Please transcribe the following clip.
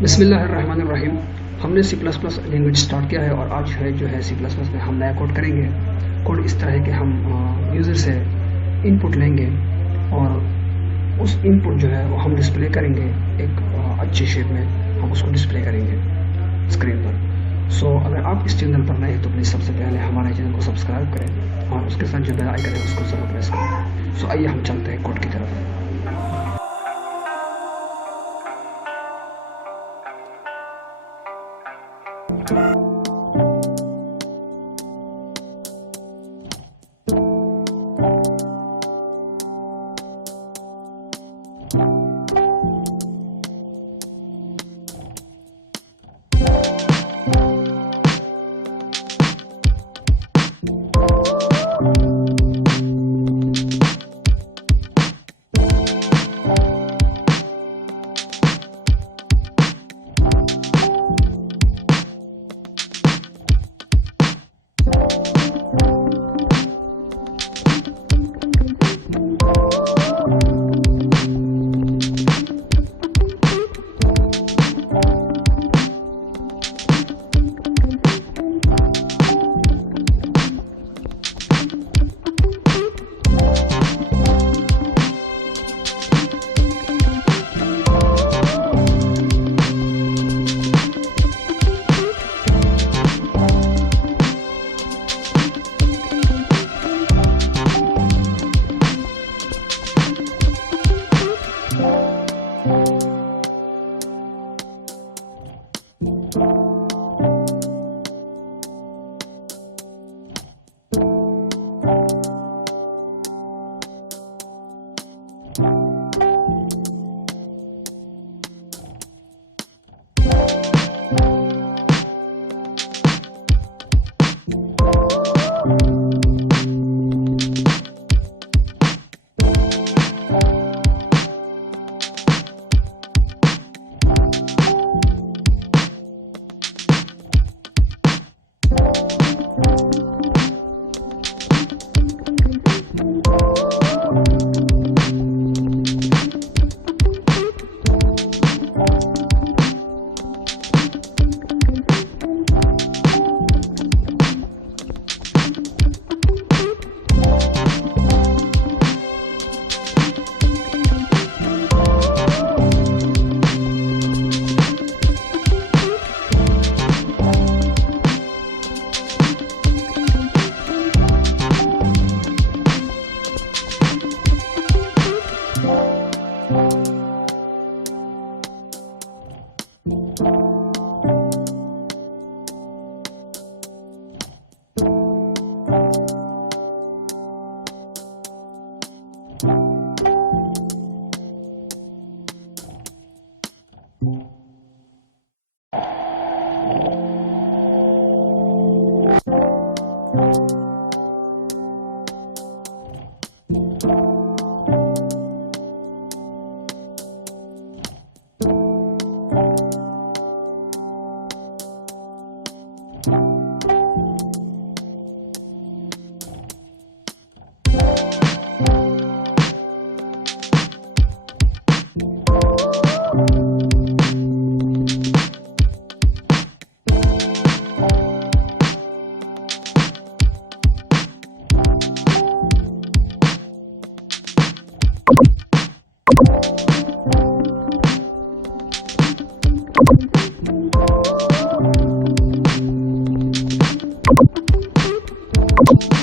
बिस्मिल्लाहिर्रहमानिर्रहीम। हमने C++ language start किया है और आज जो है C++ में हम नया कोड करेंगे। कोड इस तरह है कि हम यूज़र से इनपुट लेंगे और उस इनपुट जो है वो हम डिस्प्ले करेंगे एक अच्छी शेप में, हम उसको डिस्प्ले करेंगे स्क्रीन पर। सो अगर आप इस चैनल पर नए हैं तो प्लीज़ सबसे पहले हमारे चैनल को सब्सक्राइब करें और उसके साथ जो बेल आइकन है उसको ज़रूर प्रेस करें। सो आइए हम चलते हैं कोड की तरफ। You